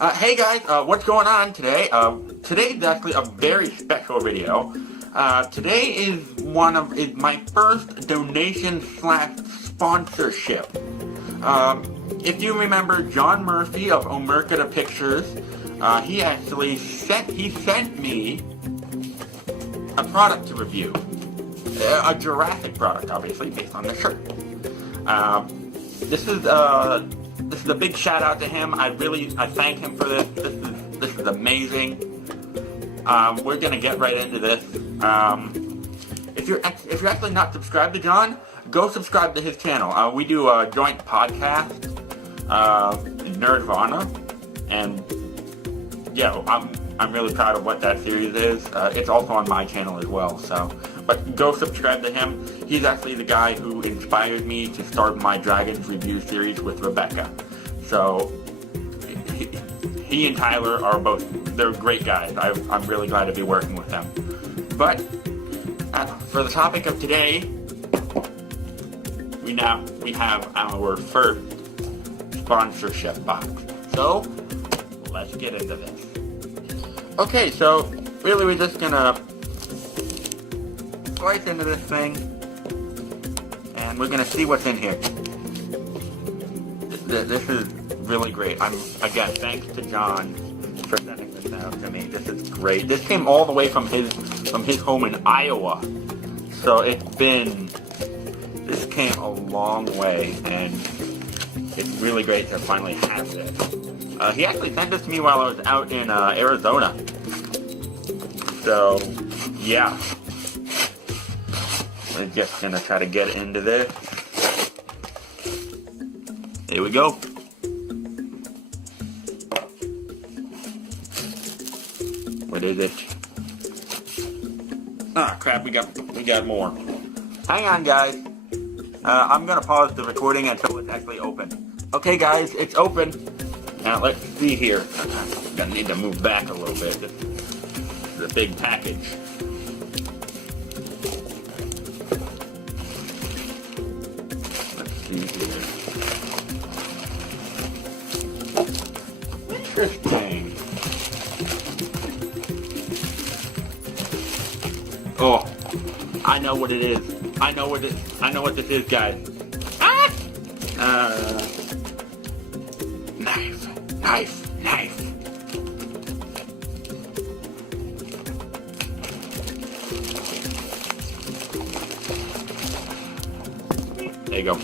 Hey guys, what's going on today? Today is actually a very special video. Today is my first donation slash sponsorship. If you remember John Murphy of Omercada Pictures, he actually sent me a product to review. A Jurassic product, obviously, based on the shirt. This is a big shout out to him. I thank him for this. This is amazing. We're gonna get right into this. If you're actually not subscribed to John, go subscribe to his channel. We do a joint podcast, Nerdvana, and yeah, I'm really proud of what that series is. It's also on my channel as well. But go subscribe to him. He's actually the guy who inspired me to start my Dragons review series with Rebecca. So, he and Tyler are they're great guys. I'm really glad to be working with them. But, for the topic of today, we have our first sponsorship box. So, let's get into this. Okay, so, really we're just gonna slice into this thing, and we're gonna see what's in here. This is really great. Again, thanks to John for sending this out to me. This is great. This came all the way from his home in Iowa, so this came a long way, and it's really great to finally have this. He actually sent this to me while I was out in Arizona. So, yeah. We're just gonna try to get into this. Here we go. What is it? Ah, crap! We got more. Hang on, guys. I'm gonna pause the recording until it's actually open. Okay, guys, it's open. Now let's see here. I'm gonna need to move back a little bit. This is a big package. Interesting. Oh, I know what it is. I know what this is, guys. Knife. There you go.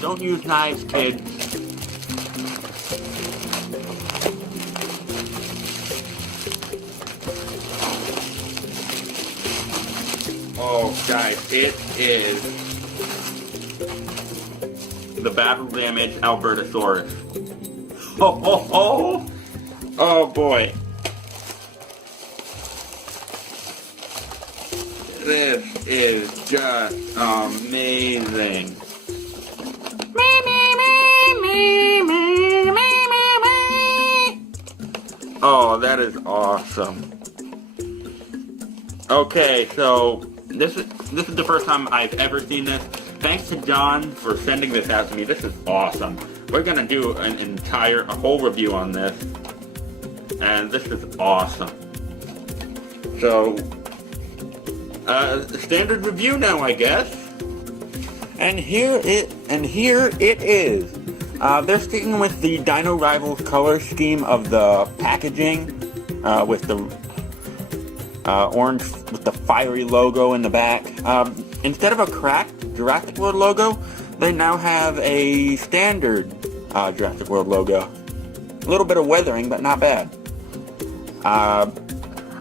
Don't use knives, kids. Oh, guys, it is the battle damaged Albertosaurus. Oh boy. This is just amazing. Oh, that is awesome. Okay, so this is the first time I've ever seen this. Thanks to John for sending this out to me. This is awesome. We're gonna do a whole review on this, and this is awesome. So, standard review now, I guess. And here it is. They're sticking with the Dino Rivals color scheme of the packaging, with the orange with the fiery logo in the back. Instead of a cracked Jurassic World logo, they now have a standard Jurassic World logo. A little bit of weathering, but not bad.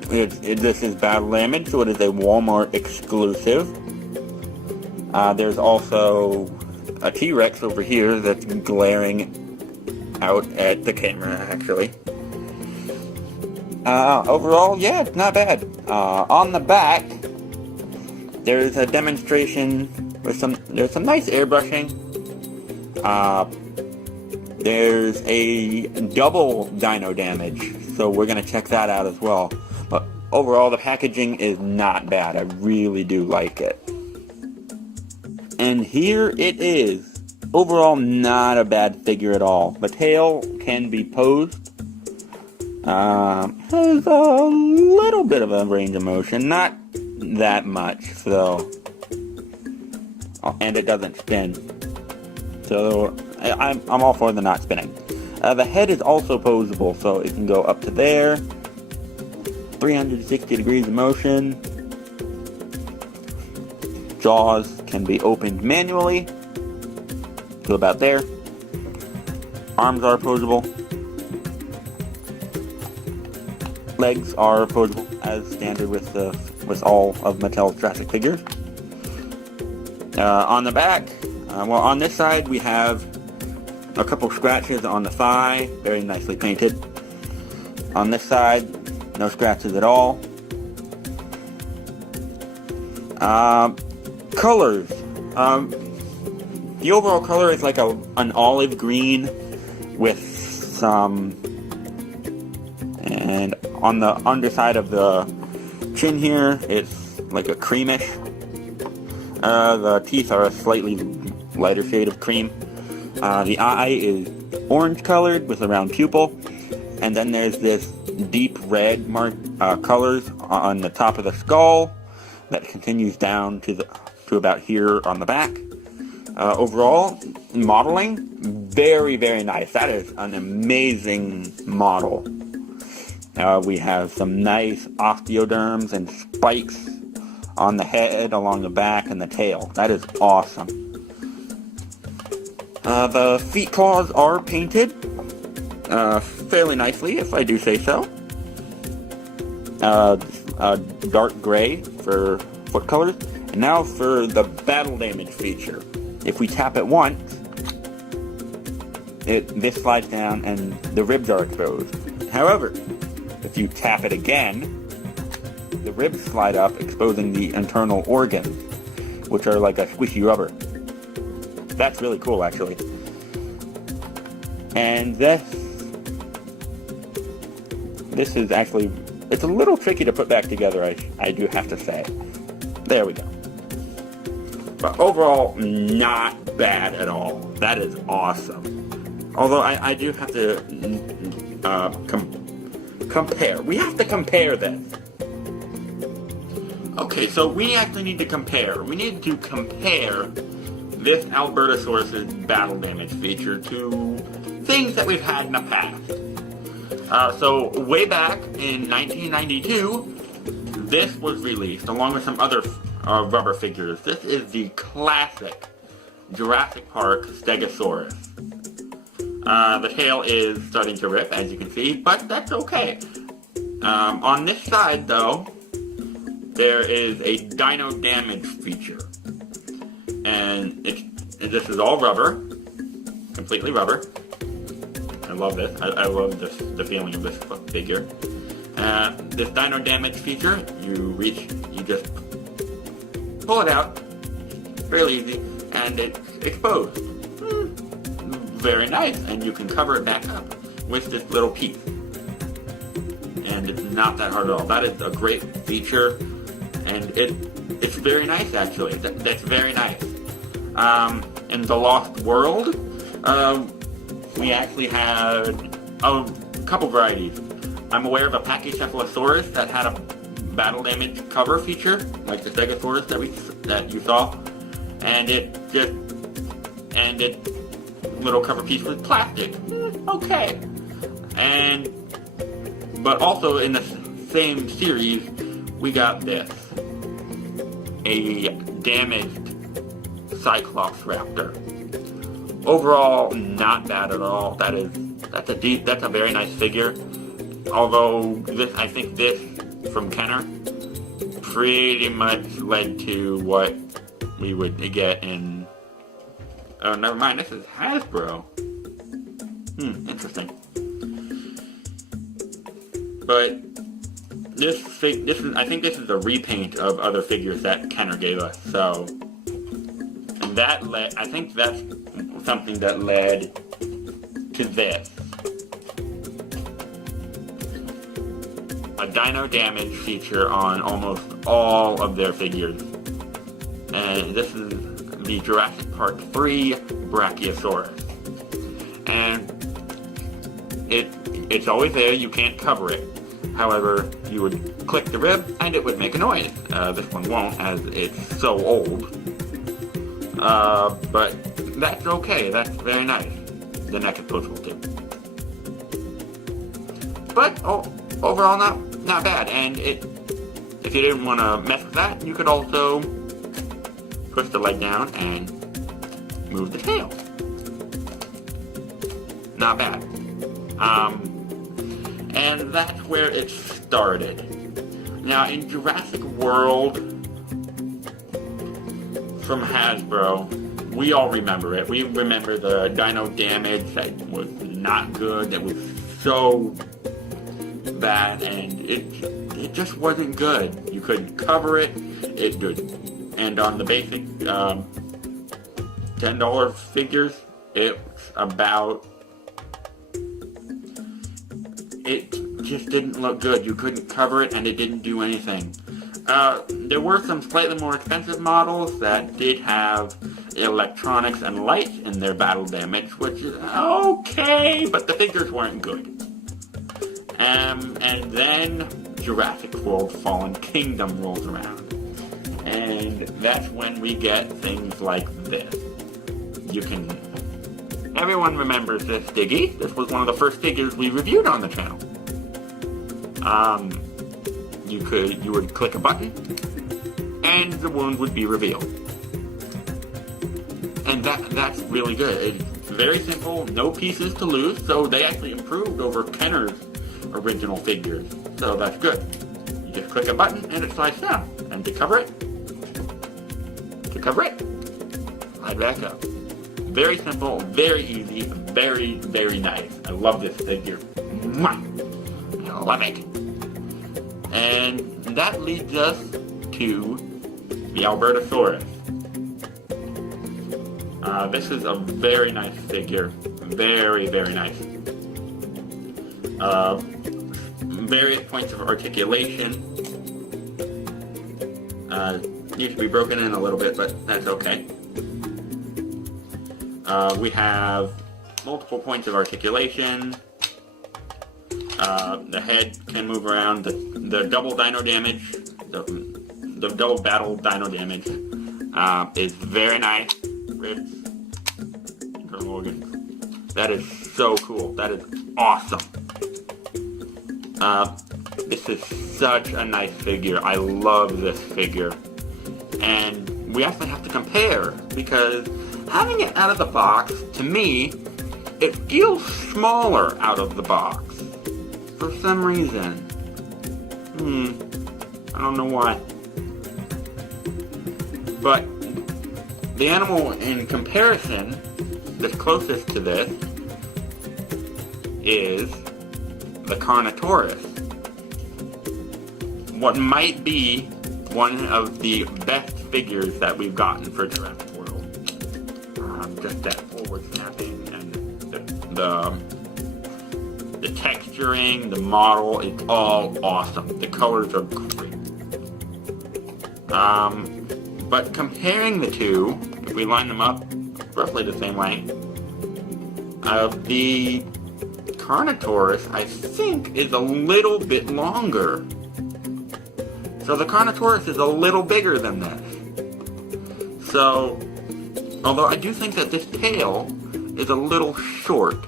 This is battle damage, so it is a Walmart exclusive. There's also a T-Rex over here that's glaring out at the camera, actually. Overall, yeah, it's not bad. On the back, there's a demonstration with there's some nice airbrushing. There's a double dino damage, so we're gonna check that out as well. But overall, the packaging is not bad. I really do like it. And here it is. Overall, not a bad figure at all. The tail can be posed. Has a little bit of a range of motion, not that much, so. And it doesn't spin. So I'm all for the not spinning. The head is also posable, so it can go up to there. 360 degrees of motion. Jaws can be opened manually to about there. Arms are posable. Legs are posable as standard with all of Mattel's Jurassic figures. On the back, well, on this side we have a couple scratches on the thigh, very nicely painted. On this side, no scratches at all. Colors. The overall color is like an olive green with some, and on the underside of the chin here, it's like a creamish. The teeth are a slightly lighter shade of cream. The eye is orange colored with a round pupil, and then there's this deep red colors on the top of the skull that continues down to about here on the back. Overall, modeling, very, very nice. That is an amazing model. We have some nice osteoderms and spikes on the head, along the back, and the tail. That is awesome. The feet claws are painted fairly nicely, if I do say so. Dark gray for foot colors. And now for the battle damage feature. If we tap it once, this slides down and the ribs are exposed. However, if you tap it again, the ribs slide up, exposing the internal organs, which are like a squishy rubber. That's really cool, actually. And this is actually, it's a little tricky to put back together, I do have to say. There we go. But overall, not bad at all. That is awesome. Although I do have to compare. We have to compare this. Okay, so we actually need to compare. We need to compare this Albertosaurus' battle damage feature to things that we've had in the past. So way back in 1992, this was released along with some other rubber figures. This is the classic Jurassic Park Stegosaurus. The tail is starting to rip, as you can see, but that's okay. On this side, though, there is a dino damage feature. And this is all rubber, completely rubber. I love this. I love the feeling of this figure. This dino damage feature, you just pull it out, fairly easy, and it's exposed. Very nice, and you can cover it back up with this little piece. And it's not that hard at all. That is a great feature, and it's very nice, actually. That's very nice. In the Lost World, we actually had a couple varieties. I'm aware of a Pachycephalosaurus that had a battle damage cover feature, like the Stegosaurus that you saw, and it little cover piece was plastic. Okay. But also in the same series, we got this, a damaged Cyclops Raptor. Overall, not bad at all. That's a very nice figure. Although I think this from Kenner pretty much led to what we would get in. Oh, never mind. This is Hasbro. Interesting. But I think this is a repaint of other figures that Kenner gave us. So, and I think that's something that led to this. A dino damage feature on almost all of their figures. And the Jurassic Park 3 Brachiosaurus. And it's always there, you can't cover it. However, you would click the rib and it would make a noise. This one won't, as it's so old. But that's okay, that's very nice. The neck is pushable too. But overall, not bad. And if you didn't want to mess with that, you could also push the leg down and move the tail. Not bad. And that's where it started. Now, in Jurassic World from Hasbro, we all remember it. We remember the dino damage that was not good, that was so bad, and it just wasn't good. You couldn't cover it. It did. And on the basic $10 figures, it's about... It just didn't look good. You couldn't cover it, and it didn't do anything. There were some slightly more expensive models that did have electronics and lights in their battle damage, which is okay, but the figures weren't good. And then Jurassic World Fallen Kingdom rolls around. And that's when we get things like this. Everyone remembers this Diggy. This was one of the first figures we reviewed on the channel. You would click a button, and the wound would be revealed. And that's really good. It's very simple, no pieces to lose, so they actually improved over Kenner's original figures. So that's good. You just click a button, and it slides down. And to cover it, slide back up. Very simple, very easy, very, very nice. I love this figure. Mwah! I love it. And that leads us to the Albertosaurus. This is a very nice figure. Very, very nice. Various points of articulation. Needs to be broken in a little bit, but that's okay. We have multiple points of articulation. The head can move around. The double dino damage, the double battle dino damage is very nice. Ribs, internal organs. That is so cool. That is awesome. This is such a nice figure. I love this figure. And we actually have to compare, because having it out of the box, to me, it feels smaller out of the box. For some reason. I don't know why. But the animal in comparison that's closest to this is the Carnotaurus. What might be one of the best figures that we've gotten for Jurassic World. Just that forward snapping and the texturing, the model, it's all awesome. The colors are great. But comparing the two, if we line them up roughly the same way, the Carnotaurus, I think, is a little bit longer. So the Carnotaurus is a little bigger than this. So, although I do think that this tail is a little short,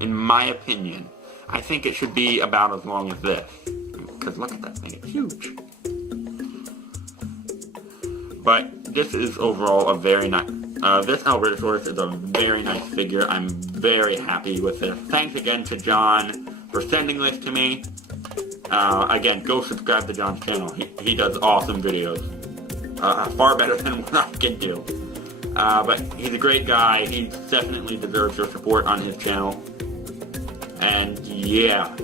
in my opinion. I think it should be about as long as this. Because look at that thing, it's huge. But this is overall a very nice... this Albertosaurus is a very nice figure. I'm very happy with this. Thanks again to John for sending this to me. Again, go subscribe to John's channel. He does awesome videos. Far better than what I can do. But he's a great guy. He definitely deserves your support on his channel. And yeah,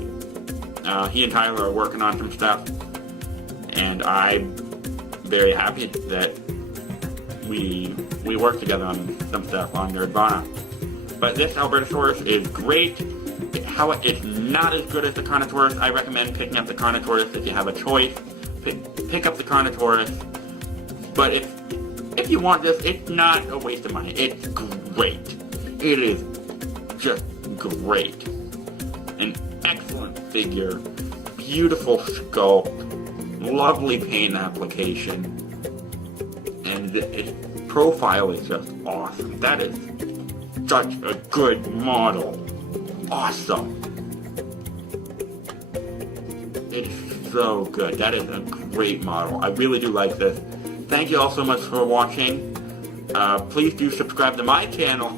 he and Tyler are working on some stuff. And I'm very happy that we work together on some stuff on Nerdvana. But this Albertosaurus is great. It's not as good as the Carnotaurus. I recommend picking up the Carnotaurus if you have a choice. Pick up the Carnotaurus. But if if you want this, it's not a waste of money. It's great. It is just great. An excellent figure, beautiful sculpt, lovely paint application, and its profile is just awesome. That is such a good model. Awesome. It's so good. That is a great model. I really do like this. Thank you all so much for watching. Please do subscribe to my channel.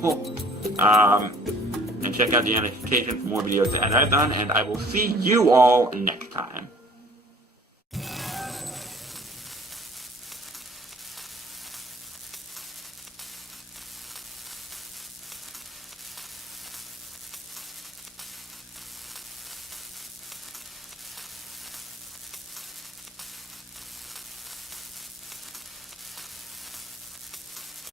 And check out the notifications for more videos that I've done. And I will see you all next time.